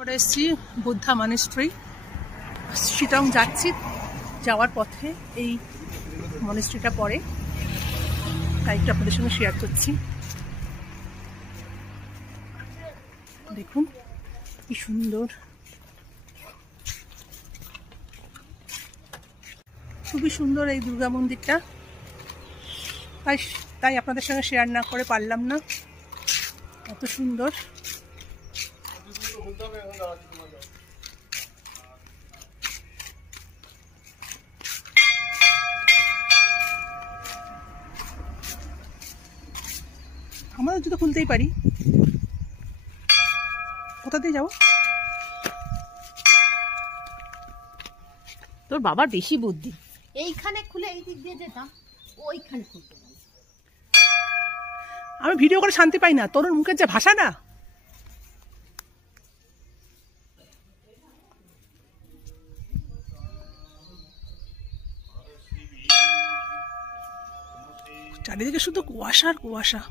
আমরা এসেছি বুদ্ধা মনিস্ট্রি, শিলং যাচ্ছি। যাওয়ার পথে এই মনিস্ট্রিটা পড়ে, তাই একটু আপনাদের সঙ্গে শেয়ার করছি। দেখুন কি সুন্দর, খুবই সুন্দর এই দুর্গা মন্দিরটা। তাই আপনাদের সঙ্গে শেয়ার না করে পারলাম না, এত সুন্দর। আমাদের জুতো খুলতেই পারি, কোথা দিয়ে যাবো? তোর বাবার বেশি বুদ্ধি, এইখানে খুলে এই দিক দিয়ে যেতাম, ওইখানে খুলতে পারি। আমি ভিডিও করে শান্তি পাই না, তোর মুখের যে ভাষা না। চারিদিকে শুধু কুয়াশা আর কুয়াশা।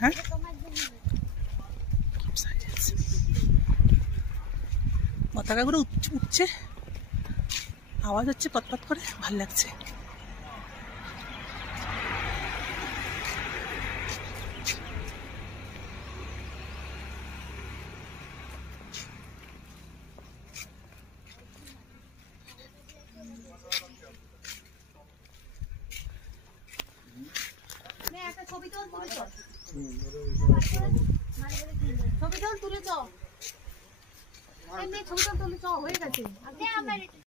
হ্যাঁ, পতাকাগুলো উঠছে, আওয়াজ হচ্ছে পতপত করে, ভাল লাগছে। ছবি তুলে চ, হয়ে গেছে।